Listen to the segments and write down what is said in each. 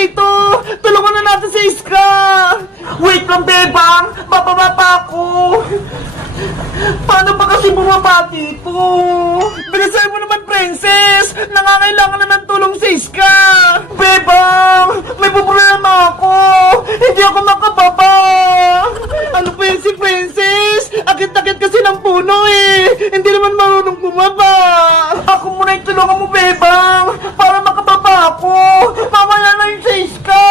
dito! Tulungan na natin si Iska! Wait lang, Bebang! Bababa pa ako! Paano ba kasi bumaba dito? Bilisan mo naman, Princess! Nangangailangan na ng tulong si Iska! Bebang! May problema ako! Hindi ako makababa! Ano pa yun si Princess? Akit-akit kasi ng puno eh! Hindi naman marunong bumaba! Ako muna yung tulungan mo, Bebang! Para makababa ako! Mamaya na yung si Iska!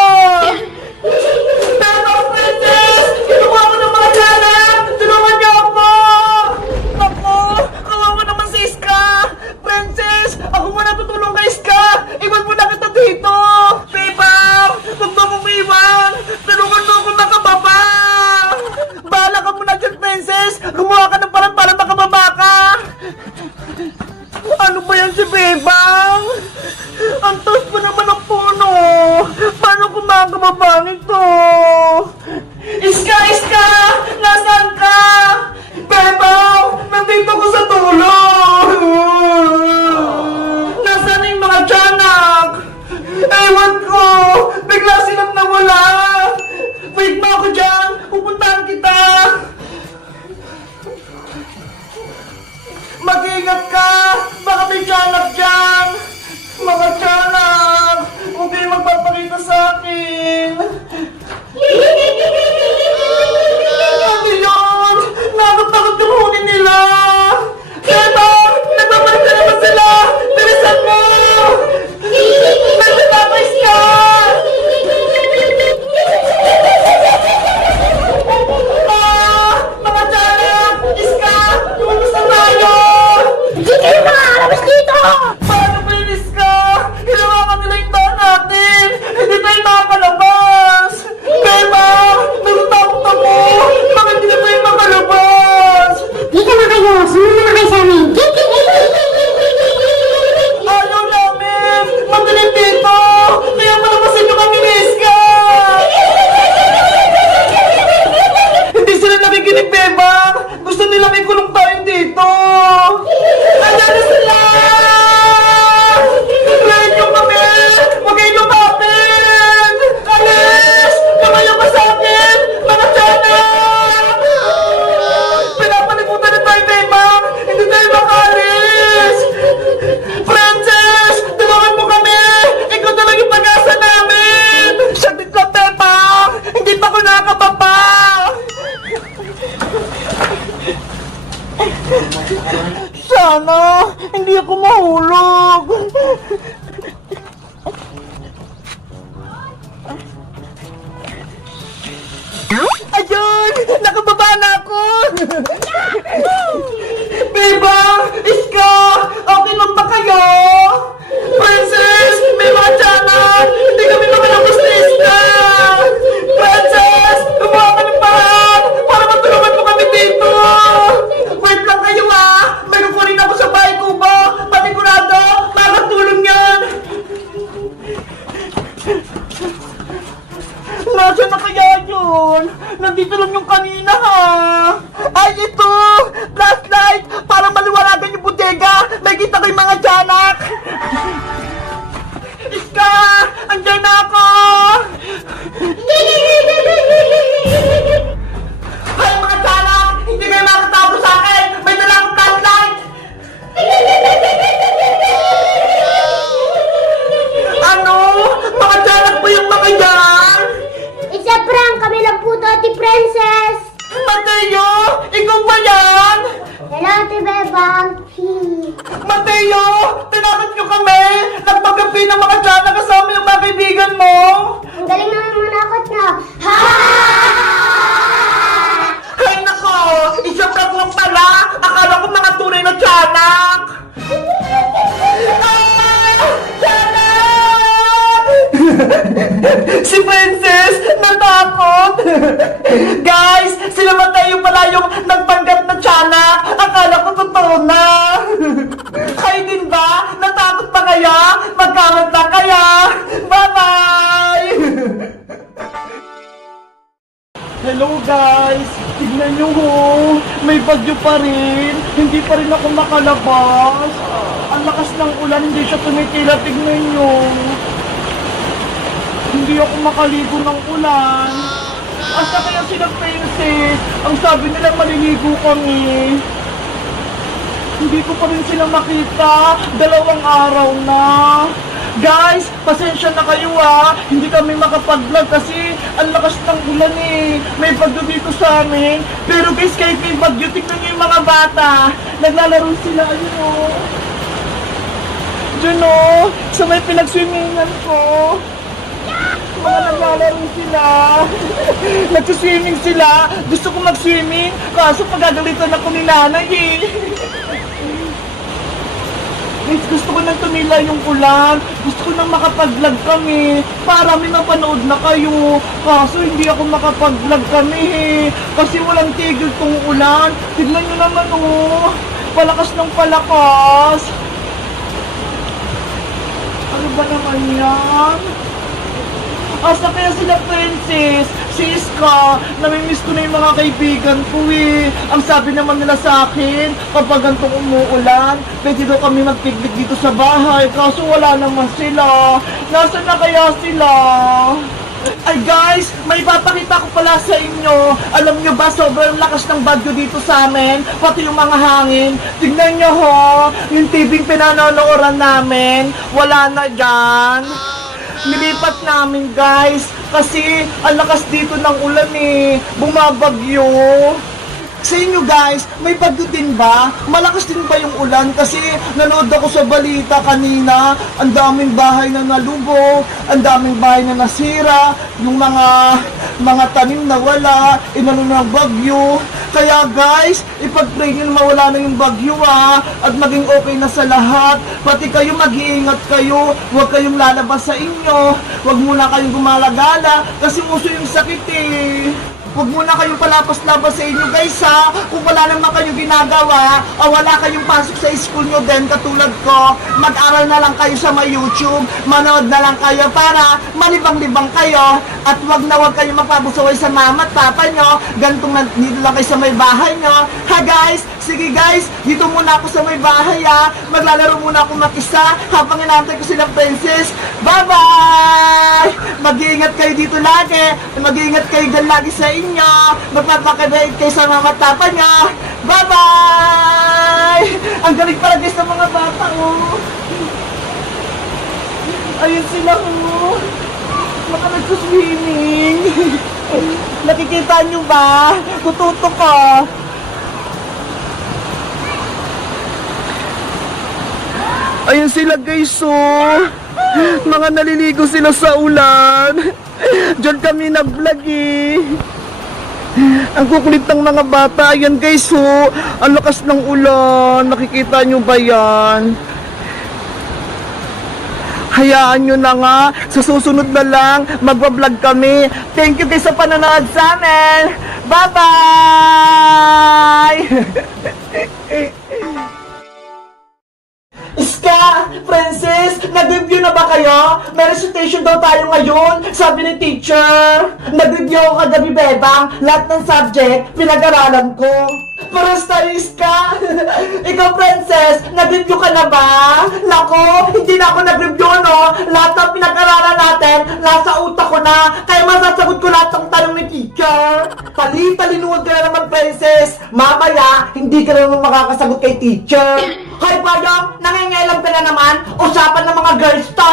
Bebang, Princess! Kinuha ko ng mga jalan! Tulungan niyo ako! Ako! Kawawa naman si Iska! Princess! Ako muna tutulong kay Iska! Iwan mo na kita dito! Bebang! Huwag mo akong iwan! Tulungan mo ako makababa! Bahala ka muna dyan, Princess! Gumawa ka ng parang para makababa ka! Ano ba yan si Bebang? Ang taas pa naman ang puno! Paano ko makakababa nito? Iska! Iska! Nasaan ka? Bebang! Nandito ko sa tulong! Nasaan yung mga tiyanak? Ewan ko! Bigla silang nawala! Wait mo ako dyan! Pupuntahan kita! Mag-ingat ka! Baka may tiyanak dyan! Mga tiyanak! Huwag kayong magpapakita sa akin! Ano yun? Nakot-takot yung huni nila! Bebang! Nagbabalik na naman sila! Bilisan mo! Nagtatapos ka! Mga tiyanak! Iska! Lumabas na tayo! Hindi kayo makakalabas dito! Paano ba yun, Iska? Hinawakan nila yung daan natin! Hindi tayo makakalabas! Bebang! Natatakot ako! Bakit hindi na tayo makalabas? Dito na kayo! Sumunod na kayo sa amin! Ayaw namin! Madilim dito! Kaya palabasin nyo kami ni Iska! Hindi sila nakikinig, Bebang! Gusto nilang ikulong tayo dito! Ayan na sila! Lahat nyo kami! Huwag kayong lumapit! Alis! Kamayo ka sa akin! Mga tiyanak! Pinapalimutan na tayo, Bebang! Hindi tayo makaalis! Princess! Tulungan mo kami! Ikaw na lang yung pag-asa namin! Saglit lang, Bebang! Hindi pa ako nakababa! Sana hindi ako mahulog. Ayun! Nakababa na ako! Bebang! Iska! Okay lang ba kayo? Princess! May mga tiyanak! Hindi kami makalabas ni Iska! Princess! Gumawa ka ng paraan para matulungan mo kami dito! Wait lang kayo ah! May kukunin ako sa bahay kubo! Patigurado! Makatulong yan! Nasaan na kaya yun? Nandito lang yung kanina ha! Ay ito! Flashlight! Para maliwanagan yung bodega! May kita ko yung mga tiyanak! Iska! Andiyan na ako! Hay mga tiyanak! Hindi kayo makatago sa akin! May dala akong flashlight! Ano? Mga tiyanak ba yung mga yan? It's a prank! Kami lang po to, Ate Princess! Mateo! Ikaw ba yan? Hello, Ate Bebang! Mateo! Tinakot nyo kami! Nagpagabi ng mga tiyanak kasama yung mga kaibigan mo! Ang galing naman manakot na! Ha! Hay nako! Isang prank lang pala! Akala ko mga tunay na tiyanak! Ah! Tiyanak! Si Princess! Natakot! Guys! Sila Mateo pala yung nagpanggap na tiyanak! Akala ko totoo na! Kayo din ba? Natakot pa kaya? Mag-comment lang kaya! Bye-bye! Hello guys! Tignan nyo ho! May bagyo pa rin! Hindi pa rin ako makalabas! Ang lakas ng ulan, hindi siya tumitila. Tignan nyo! Hindi ako makaligo ng ulan. Asa kaya sila princess? Ang sabi nila maliligo kami. Hindi ko pa rin sila makita. 2 araw na. Guys, pasensya na kayo hindi kami makapag-vlog kasi ang lakas ng ulan May bagyo dito sa amin. Pero guys, kahit may bagyo, tignan niyo yung mga bata. Naglalaro sila, ayun Diyan sa may pinag-swimmingan ko. Mga naglalaro sila. Nag-swimming sila. Gusto ko mag-swimming, kaso pagagalitan ako ni nanay Guys, gusto ko nang tumila yung ulan. Gusto ko nang makapag-vlog kami para may mapanood na kayo. Kaso hindi ako makapag-vlog kami kasi walang tigil tong ulan. Tignan nyo naman palakas ng palakas. Ano ba naman yan? Asa kaya sila princess? Si Iska, namimiss ko na yung mga kaibigan ko Ang sabi naman nila sa akin, kapag gantong umuulan, pwede daw kami mag-picnic dito sa bahay. Kaso wala naman sila. Nasaan na kaya sila? Ay guys, may papakita ko pala sa inyo. Alam nyo ba, sobrang lakas ng bagyo dito sa amin, pati yung mga hangin. Tignan nyo yung tibing pinanonooran namin, wala na dyan. Nilipat namin guys, kasi ang lakas dito ng ulan bumabagyo. Sa inyo guys, may bagyo din ba? Malakas din ba yung ulan? Kasi nanood ako sa balita kanina, ang daming bahay na nalubog, ang daming bahay na nasira, yung mga tanim na wala, inano ng bagyo. Kaya guys, ipag-pray nyo na mawala na yung bagyo at maging okay na sa lahat. Pati kayo mag-iingat kayo, huwag kayong lalabas sa inyo, huwag muna kayong gumalagala kasi uso yung sakit Huwag muna kayong palapas-labas sa inyo guys Kung wala naman kayong ginagawa o wala kayong pasok sa school nyo din katulad ko, mag-aral na lang kayo sa may YouTube, manood na lang kayo para malibang-libang kayo at wag kayong magpapusaway sa mama at papa nyo, gantong dito lang kayo sa may bahay nyo. Ha guys, sige guys, dito muna ako sa may bahay maglalaro muna ako mag-isa habang inaantay ko sila princess. Bye-bye! Mag-iingat kayo dito lagi, mag-iingat kayo dyan lagi sa inyo, magpapakabait kayo sa mga tapa niya. Bye-bye! Ang galing pala guys ng mga bata Ayun sila Maka nagsuswimming. Nakikita nyo ba? Tututo ko. Ayun sila guys mga naliligo sila sa ulan. Diyan kami nag-vlog Ang kukulit ng mga bata. Ayan guys ang lakas ng ulan. Nakikita nyo ba yan? Hayaan nyo na nga. Sa susunod na lang, magbablog kami. Thank you guys sa panonood sa amin. Bye-bye! Iska! Princess! Nag-review na ba kayo? May recitation daw tayo ngayon, sabi ni teacher. Nag-review ako kagabi, Bebang. Lahat ng subject, pinag-aralan ko. Paras tayo, Iska! Ikaw, Princess, nag-review ka na ba? Nako, hindi na ako nag-review, Lahat ng pinag-aralan natin, nasa utak ko na. Kaya masasagot ko lahat ng tanong ni teacher. Talinuod ka na naman, Princess. Mamaya, hindi ka na naman makakasagot kay teacher. Hay, Payong, nangingailam ka na naman. Usapan ng mga girls to,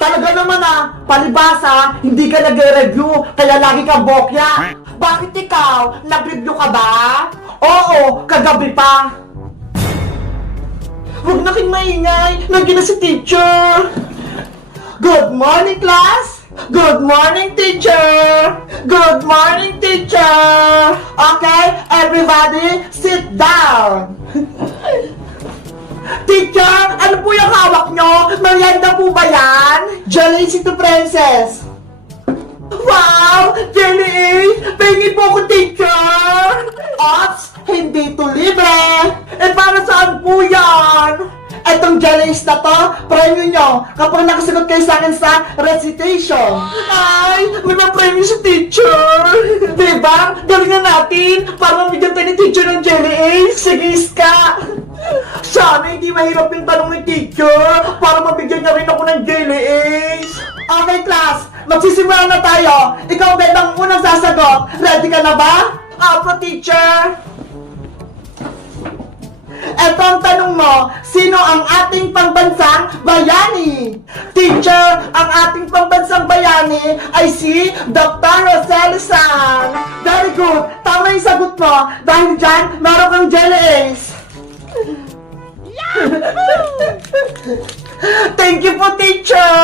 Talaga naman palibasa, hindi ka nag-review, kaya lagi ka bokya. Bakit ikaw? Nag-review ka ba? Oo, kagabi pa. Huwag na kayong maingay, nandiyan na si teacher. Good morning, class! Good morning, teacher! Good morning, teacher! Okay, everybody, sit down! Teacher, ano po yung hawak nyo? Merienda po ba yan? Jelly to Princess! Wow! Jelly! Pengi po ko, teacher! Ops! Hindi to libre! Eh, para saan po yan? Etong jellies na to, premyo nyo kapag nakasagot kayo sa akin sa recitation. Ay, may ma-premyo si teacher. Diba? Galingan natin para mabigyan tayo ni teacher ng jelly ace. Sige, Iska. Sana hindi mahirap yung tanong ni teacher para mabigyan niya rin ako ng jelly ace. Okay, class. Magsisimula na tayo. Ikaw, Bebang, unang sasagot. Ready ka na ba? Apo, teacher. Eto ang tanong mo, sino ang ating pambansang bayani? Teacher, ang ating pambansang bayani ay si Dr. Rosel San. Very good. Tama yung sagot mo. Dahil dyan, meron kang jelly ace. Thank you po, teacher.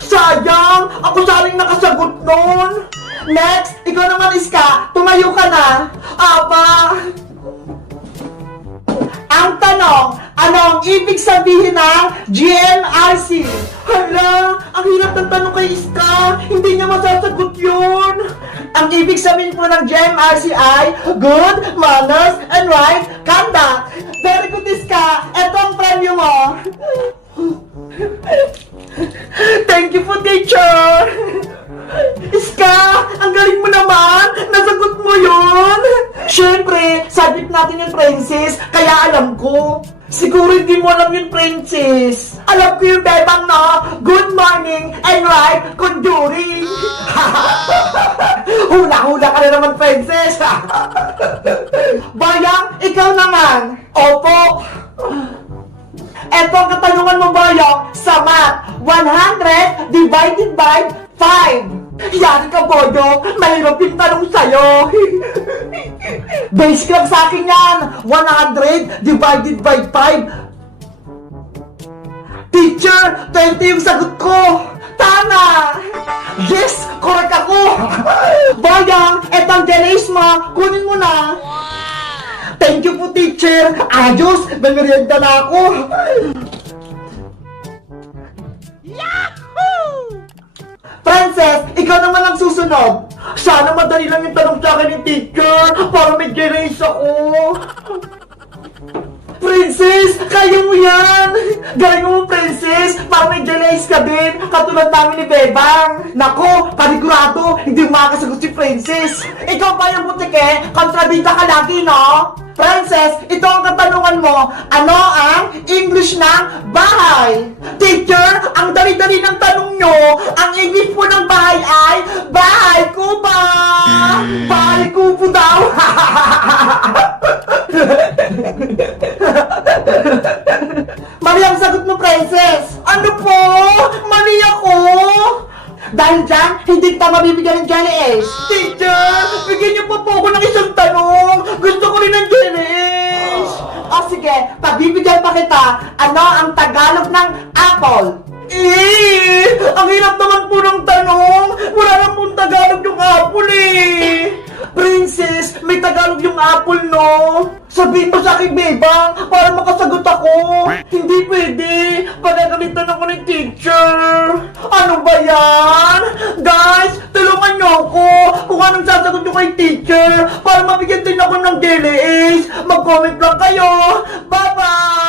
Sayang, ako saling nakasagot nun. Next, ikaw naman, Iska. Tumayo ka na. Aba. Ang tanong, ano ang ibig sabihin ng GMRC? Hala, ang hirap ng tanong kay Iska. Hindi niya masasagot yun. Ang ibig sabihin po ng GMRC ay Good Manners and Right Conduct. Very good, Iska. Ito ang premyo mo. Thank you po, teacher. Iska, ang galing mo naman! Nasagot mo yun! Siyempre, sabit natin yung princess, kaya alam ko. Siguro hindi mo alam yung princess. Alam ko yung Bebang na good morning and right conjuring. Hula-hula ka na naman, princess. Bayang, ikaw naman. Opo. Eto ang katanungan mo, Boyong, sa math, 100 divided by 5. Yan ka, Boyong, mahirap yung tanong sa'yo. Basic lang sa akin yan, 100 divided by 5. Teacher, 20 yung sagot ko. Tama! Yes, correct ako. Boyong, etong delays mo, kunin mo na. Thank you po, teacher. Ayos, may merienda na ako. Princess, ikaw naman ang susunod. Sana madali lang yung tanong sa akin ni teacher para may gerase ako. Princess, kaya mo yan! Galing mo, princess! Para may gerase ka din, katulad namin ni Bebang. Nako, panigurado, hindi mo makakasagot si princess. Ikaw ba yung butike? Kontrabida ka lagi, no? Princess, ito ang katanungan mo. Ano ang English ng bahay? Teacher, ang dali-dali ng tanong nyo. Ang English po ng bahay ay bahay kubo. Bahay kubo daw. Mali ang sagot mo, princess. Ano po? Mali ako. Dahil dyan, hindi kita mabibigyan ng jelly ace. Teacher, bigyan niyo pa po ako ng isang tanong. Gusto ko rin ng jelly ace. O sige, pagbibigyan pa kita. Ano ang Tagalog ng apple? Ang hirap naman po ng tanong. Wala naman pong Tagalog yung apple eh. Princess, may Tagalog yung apple, no? Sabihin mo sa akin, Bebang, para makasagot ako. Hindi pwede. Panagalitan ako ng teacher. Ano ba yan? Guys, tulungan niyo ako kung anong sasagot niyo kay teacher para mabigyan din ako ng daily ace. Mag-comment lang kayo. Bye-bye!